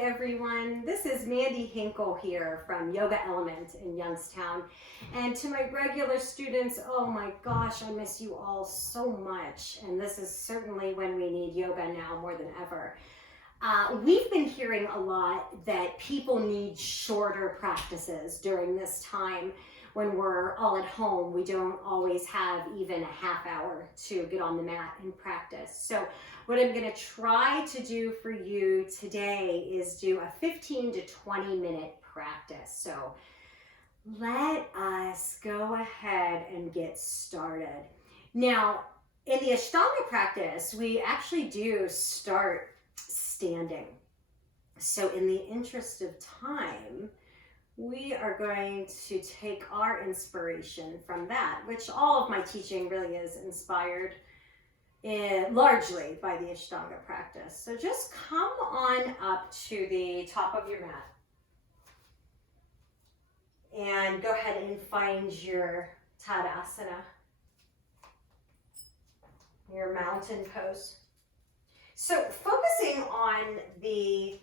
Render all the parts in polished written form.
everyone. This is Mandy Hinkle here from Yoga Element in Youngstown. And to my regular students, oh my gosh, I miss you all so much. And this is certainly when we need yoga now more than ever. We've been hearing a lot that people need shorter practices during this time when we're all at home. We don't always have even a half hour to get on the mat and practice. So what I'm going to try to do for you today is do a 15 to 20 minute practice. So let us go ahead and get started. Now, in the Ashtanga practice, we actually do start standing. So in the interest of time, we are going to take our inspiration from that, which all of my teaching really is inspired largely by the Ashtanga practice. So just come on up to the top of your mat and go ahead and find your Tadasana, your mountain pose. So focusing on the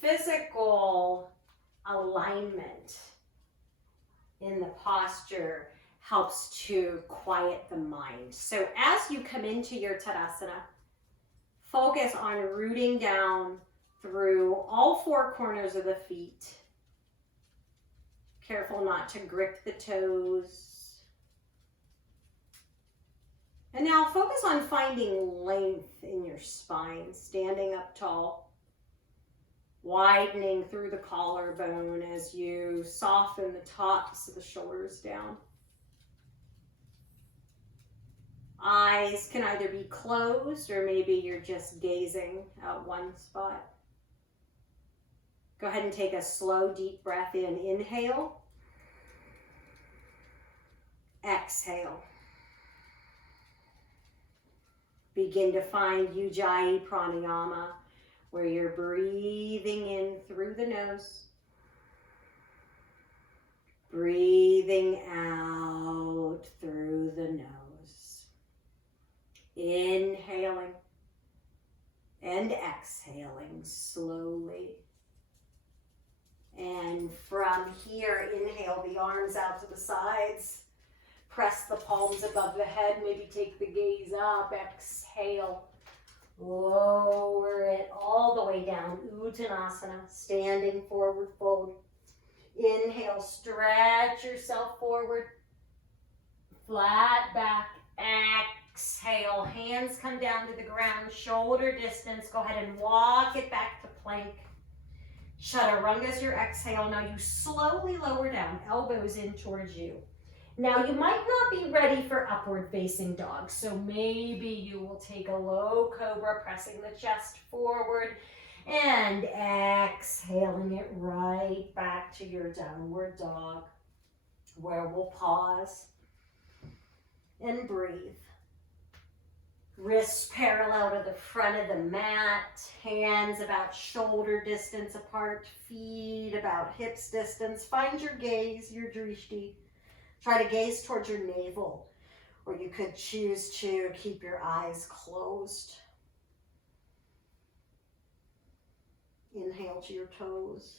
physical alignment in the posture helps to quiet the mind. So as you come into your Tadasana, focus on rooting down through all four corners of the feet. Careful not to grip the toes. And now focus on finding length in your spine, standing up tall, widening through the collarbone as you soften the tops of the shoulders down. Eyes can either be closed or maybe you're just gazing at one spot. Go ahead and take a slow, deep breath in. Inhale. Exhale. Begin to find Ujjayi Pranayama, where you're breathing in through the nose, breathing out through the nose. Inhaling and exhaling slowly. And from here, inhale the arms out to the sides. Press the palms above the head. Maybe take the gaze up. Exhale. Lower it all the way down. Uttanasana, standing forward fold. Inhale, stretch yourself forward. Flat back. Exhale, hands come down to the ground, shoulder distance. Go ahead and walk it back to plank. Chaturanga is your exhale. Now you slowly lower down, elbows in towards you. Now you might not be ready for upward facing dog, so maybe you will take a low cobra, pressing the chest forward and exhaling it right back to your downward dog, where we'll pause and breathe. Wrists parallel to the front of the mat, hands about shoulder distance apart, feet about hips distance. Find your gaze, your drishti. Try to gaze towards your navel, or you could choose to keep your eyes closed. Inhale to your toes.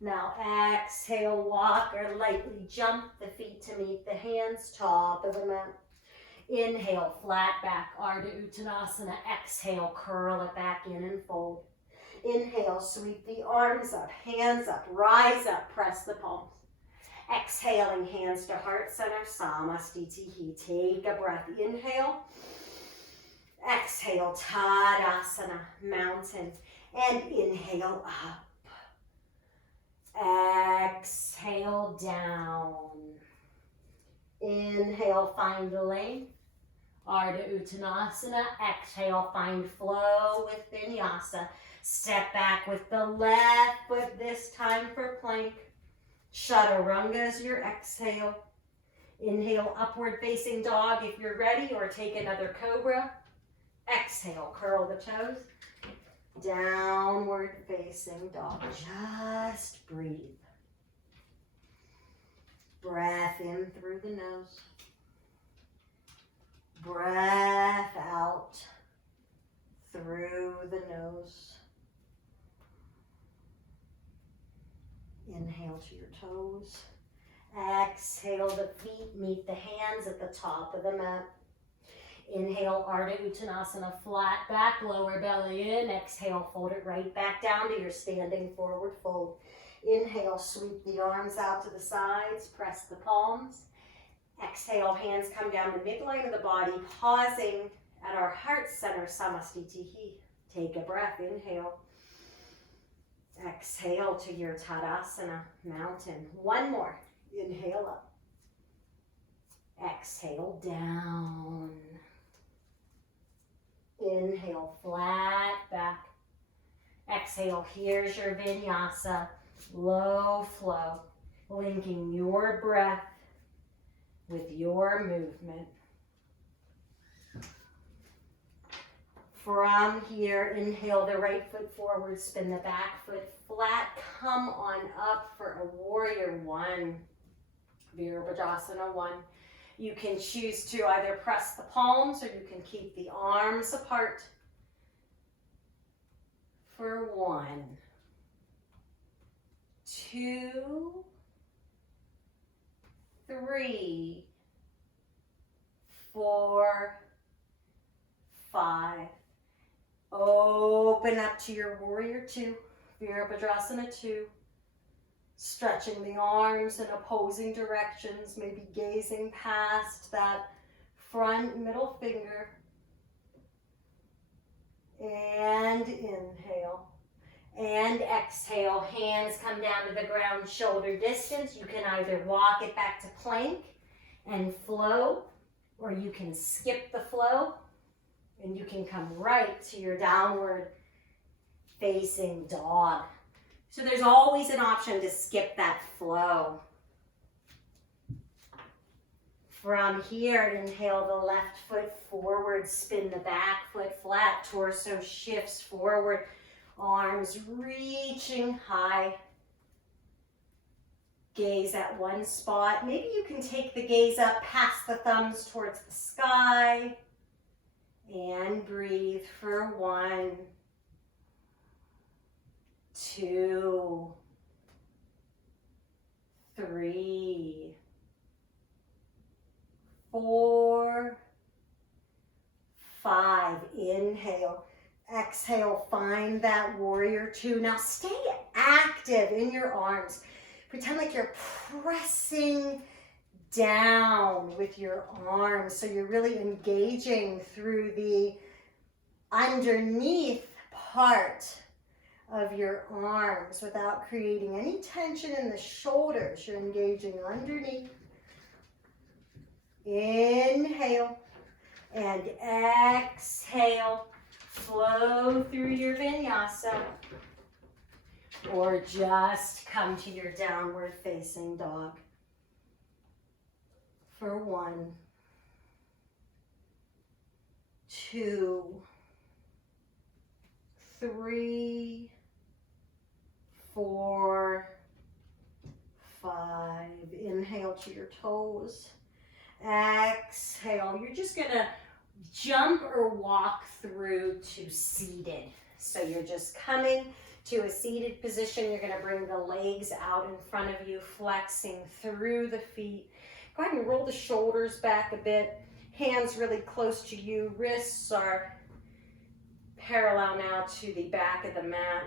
Now exhale, walk or lightly jump the feet to meet the hands, top of the mat. Inhale, flat back, Ardha Uttanasana. Exhale, curl it back in and fold. Inhale, sweep the arms up, hands up, rise up, press the palms. Exhaling, hands to heart center, Samastitihi. Take a breath. Inhale. Exhale, Tadasana, mountain. And inhale up. Exhale down. Inhale, find length. Ardha Uttanasana. Exhale, find flow with vinyasa. Step back with the left foot this time for plank. Chaturanga is your exhale. Inhale, upward facing dog if you're ready, or take another cobra. Exhale, curl the toes. Downward facing dog. Just breathe. Breath in through the nose. Breath out through the nose. Inhale to your toes. Exhale, the feet meet the hands at the top of the mat. Inhale, Ardha Uttanasana, flat back, lower belly in. Exhale, fold it right back down to your standing forward fold. Inhale, sweep the arms out to the sides, press the palms. Exhale, hands come down the midline of the body, pausing at our heart center, Samastitihi. Take a breath, inhale. Exhale to your Tadasana, mountain. One more, inhale up. Exhale, down. Inhale, flat back. Exhale, here's your vinyasa, low flow, linking your breath with your movement. From here, inhale the right foot forward, spin the back foot flat, come on up for a warrior one, Virabhajasana one. You can choose to either press the palms or you can keep the arms apart for 1, 2, 3, 4, 5. Open up to your warrior two, Virabhadrasana 2. Stretching the arms in opposing directions, maybe gazing past that front middle finger. And inhale. And exhale, hands come down to the ground, shoulder distance. You can either walk it back to plank and flow, or you can skip the flow and you can come right to your downward facing dog. So there's always an option to skip that flow. From here, inhale the left foot forward, spin the back foot flat, torso shifts forward, arms reaching high. Gaze at one spot. Maybe you can take the gaze up past the thumbs towards the sky. And breathe for 1, 2, 3, 4, 5. Inhale. Exhale, find that warrior two. Now stay active in your arms. Pretend like you're pressing down with your arms, so you're really engaging through the underneath part of your arms without creating any tension in the shoulders. You're engaging underneath. Inhale and exhale. Flow through your vinyasa, or just come to your downward facing dog. For 1, 2, 3, 4, 5. Inhale to your toes. Exhale. You're just gonna jump or walk through to seated. So you're just coming to a seated position. You're gonna bring the legs out in front of you, flexing through the feet. Go ahead and roll the shoulders back a bit. Hands really close to you. Wrists are parallel now to the back of the mat.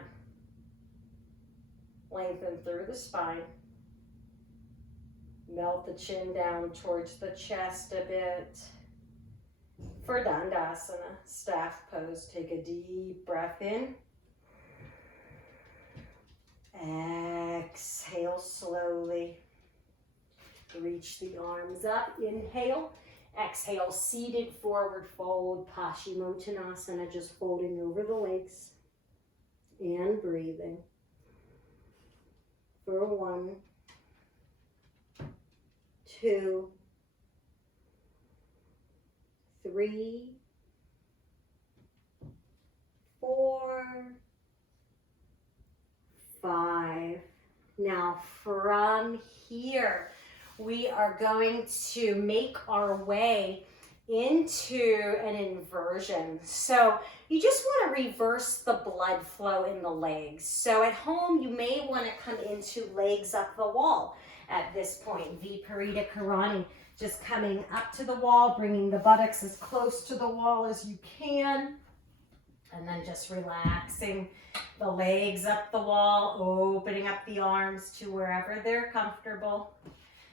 Lengthen through the spine. Melt the chin down towards the chest a bit. For Dandasana, staff pose, take a deep breath in. Exhale slowly. Reach the arms up, inhale. Exhale, seated forward fold, Paschimottanasana, just folding over the legs and breathing. For 1, 2, 3, 4, 5. Now from here, we are going to make our way into an inversion. So you just want to reverse the blood flow in the legs. So at home, you may want to come into legs up the wall at this point. Viparita Karani, just coming up to the wall, bringing the buttocks as close to the wall as you can. And then just relaxing the legs up the wall, opening up the arms to wherever they're comfortable.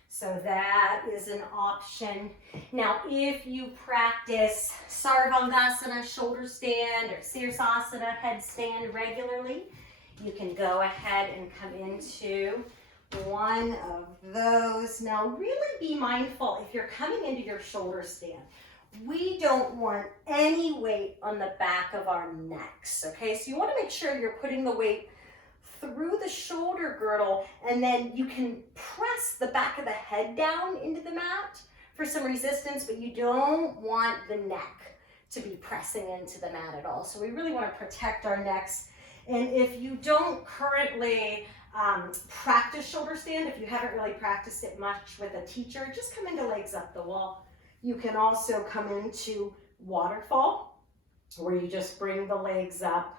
So that is an option. Now, if you practice Sarvangasana, shoulder stand, or Sirsasana, headstand regularly, you can go ahead and come into one of those. Now, really be mindful if you're coming into your shoulder stand. We don't want any weight on the back of our necks, okay? So you want to make sure you're putting the weight through the shoulder girdle, and then you can press the back of the head down into the mat for some resistance, but you don't want the neck to be pressing into the mat at all. So we really want to protect our necks. And if you don't currently practice shoulder stand, if you haven't really practiced it much with a teacher, just come into legs up the wall. You can also come into waterfall, where you just bring the legs up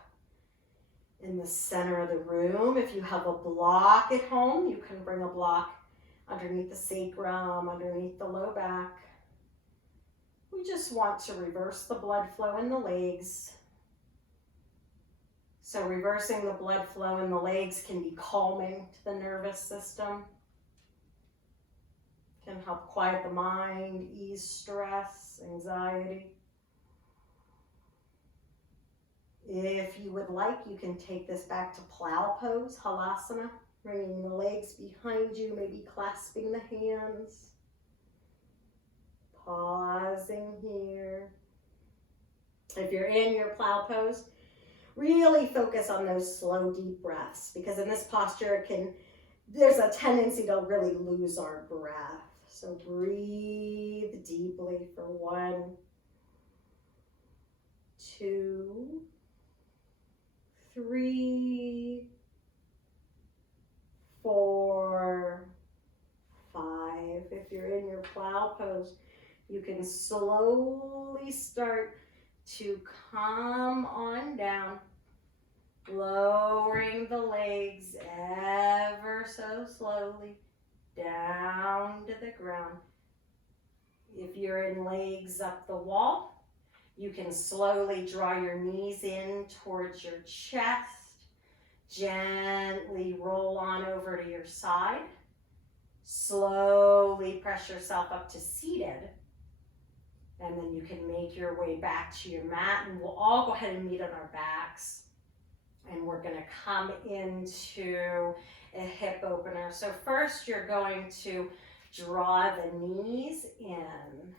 in the center of the room. If you have a block at home, you can bring a block underneath the sacrum, underneath the low back. We just want to reverse the blood flow in the legs. So reversing the blood flow in the legs can be calming to the nervous system, can help quiet the mind, ease stress, anxiety. If you would like, you can take this back to plow pose, halasana, bringing the legs behind you, maybe clasping the hands. Pausing here. If you're in your plow pose, really focus on those slow, deep breaths, because in this posture, there's a tendency to really lose our breath. So breathe deeply for 1, 2, 3, 4, 5. If you're in your plow pose, you can slowly start to come on down, lowering the legs ever so slowly down to the ground. If you're in legs up the wall, you can slowly draw your knees in towards your chest, gently roll on over to your side, slowly press yourself up to seated, and then you can make your way back to your mat, and we'll all go ahead and meet on our backs, and we're going to come into a hip opener. So first you're going to draw the knees in.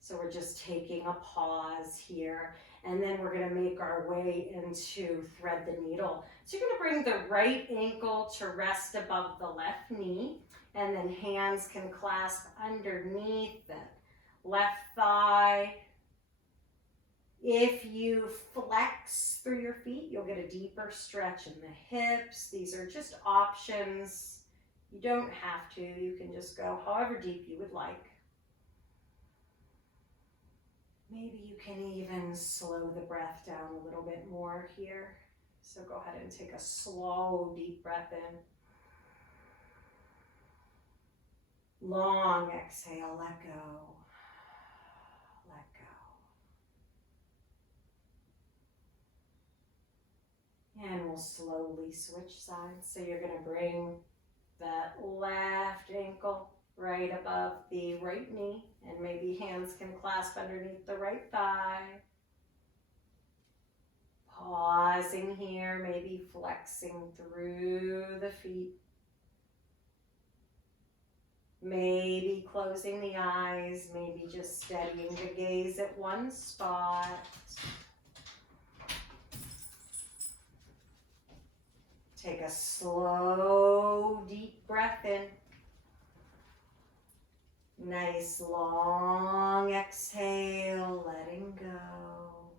So we're just taking a pause here, and then we're going to make our way into thread the needle. So you're going to bring the right ankle to rest above the left knee, and then hands can clasp underneath the left thigh. If you flex through your feet, you'll get a deeper stretch in the hips. These are just options. You don't have to. You can just go however deep you would like. Maybe you can even slow the breath down a little bit more here. So go ahead and take a slow, deep breath in. Long exhale, let go. Let go. And we'll slowly switch sides. So you're going to bring that left ankle right above the right knee, and maybe hands can clasp underneath the right thigh. Pausing here, maybe flexing through the feet. Maybe closing the eyes, maybe just steadying the gaze at one spot. Take a slow, deep breath in. Nice long exhale, letting go.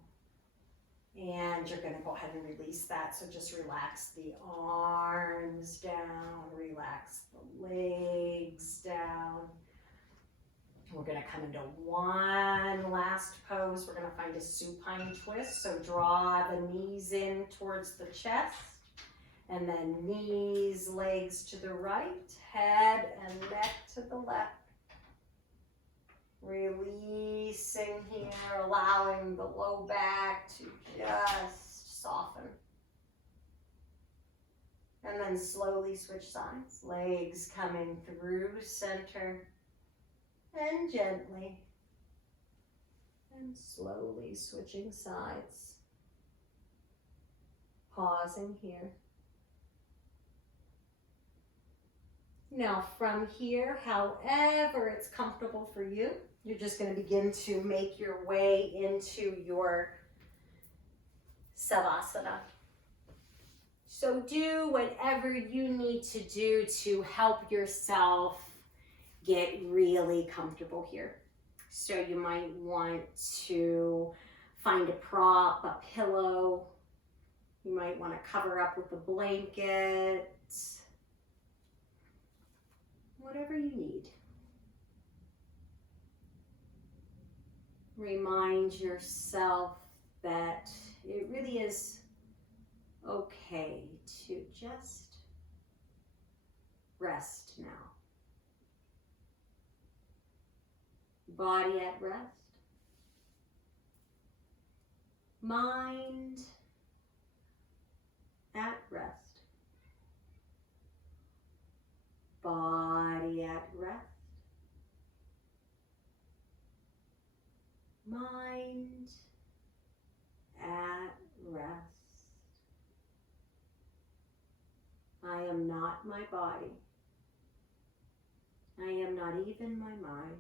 And you're going to go ahead and release that. So just relax the arms down, relax the legs down. We're going to come into one last pose. We're going to find a supine twist. So draw the knees in towards the chest. And then knees, legs to the right, head and neck to the left. Releasing here, allowing the low back to just soften. And then slowly switch sides. Legs coming through center. And gently. And slowly switching sides. Pausing here. Now from here, however it's comfortable for you, you're just going to begin to make your way into your Savasana. So do whatever you need to do to help yourself get really comfortable here. So you might want to find a prop, a pillow. You might want to cover up with a blanket. Whatever you need. Remind yourself that it really is okay to just rest now. Body at rest. Mind at rest. Body at rest. Mind at rest. I am not my body. I am not even my mind.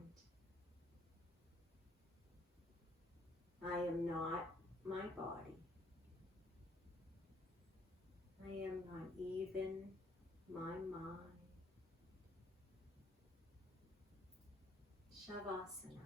I am not my body. I am not even my mind. Shavasana.